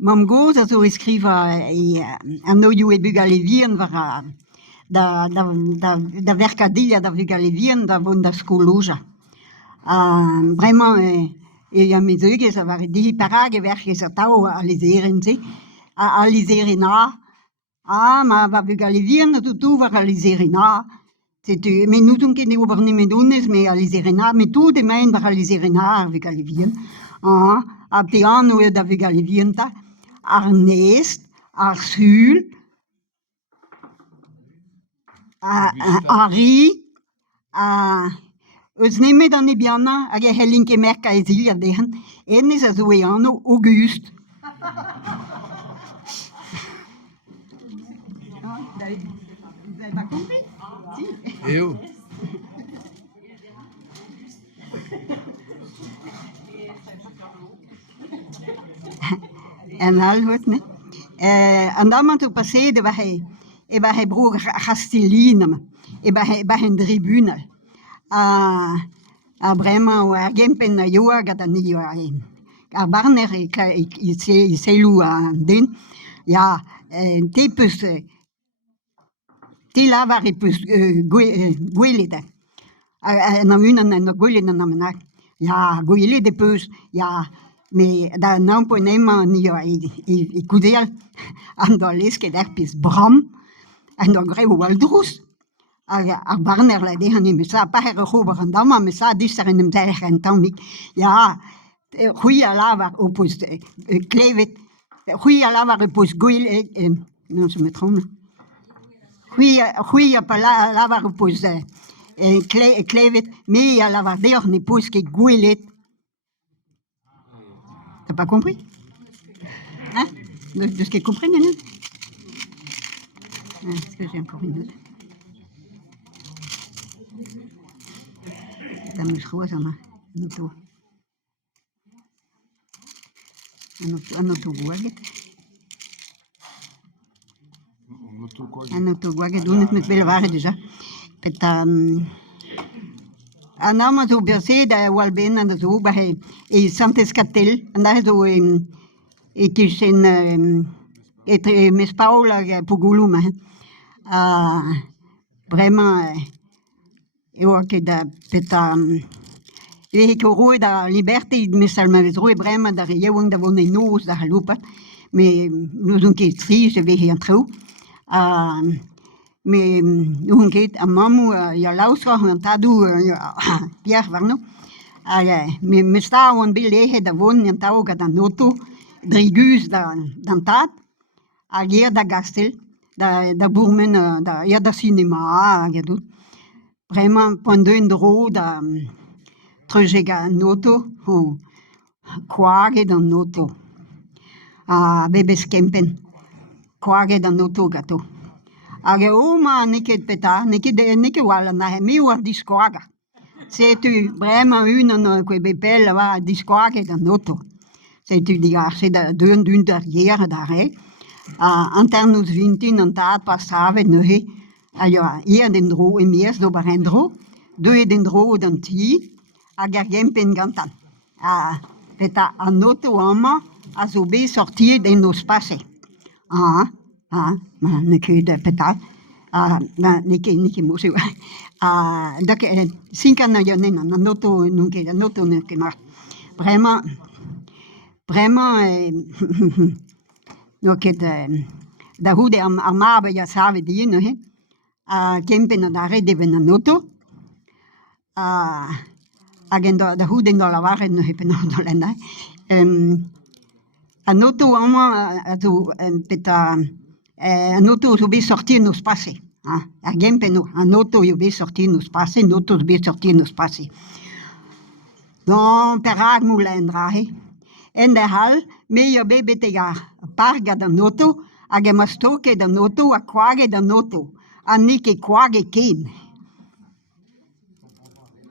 Mam goz a zo eskriva an oioù e bug a levian war da verkadilia da bug a levian da vont da skoloja. Bremañ a mezeugez a var dihi parag e verkez a tao a lezeren se. A lezeren ma va bug a levian a toutou war a lezeren mais nous on ket ne ober nemet onez me a lezeren me tout e maen war a lezeren a bug a levian. A pe an oe da bug a levian ta. Ar nest, ar sul, ar ri, eus nemet an ebiana hag e c'hellin ket merk a ezil a dehen, enez a zo e anv Auguste. Vous avez pas compris? Si. Eu? En al hot ne. En dan man to passeerde e ba he broer Castelline e ba he tribune. A brema o a gempen na joa gada ni joa a barner e selou an den. Ja, te peus te lavar e peus gwelet. En un an gwelet an amenak. Ja, gwelet e peus, ja, me da nan po nema ni e koudel an da lesket erpes bram an da grev waldrous a barner la dehan me sa pa her rober an dama me sa dis er en em der en tamik ja hui a lavar o post klevet hui a lavar e post gwil non se me trompe hui a pa lavar o post klevet me a lavar der ne post ke gwelet. T'as pas compris? Hein? De ce qu'elle comprenne, non? Est-ce que j'ai encore une autre? Attends, je crois, ça m'a... Un auto-guaget. Un auto-guaget, d'où nous mettons le varre déjà. An ama zo berse da walben an zo ba e Sant'Escatel an da zo e tusen e mes Paola poguluma vraiment e oa ket da peta e ko roe da liberté mes salmaves roe vraiment da yeung da von e noz da halupa me nous on ket tri je vais en trou me hun ket a mamu ya lausra han tadu Pierre Varno me sta on belehe da von en tau gada noto drigus dan tat a gier da gastel da bourmen da ya da cinema gadu vraiment pendant un dro da trojega noto ho quage da noto a bebes kempen quage da noto gato. Hag oma neket peta, neket wala na mi war discoaga. Se tu vraiment une an que bepel va discoaga da noto. Se tu digar se da dun derrière da re. Anternus 20 an tat passave nehe. Allora, ia den dro e mies do barendro, deux den dro dan ti, hag gempen gantan. Peta a noto ama a zo be sortir den nos passe. Ma neke de peta neke musu donc cinq ans yonne na noto nunke da noto neke mar vraiment donc da hude am mabe ya save di no he kempen da rede ven noto agendo da hude no la vare no he penando lenda a noto ama to peta un auto je vais sortir nos passés a gempeno un auto je vais sortir nos passés un auto je vais sortir nos passés donc perag moulendra en de hal me je be betega parga da noto a gemastoke da noto a quage da noto a nike quage ken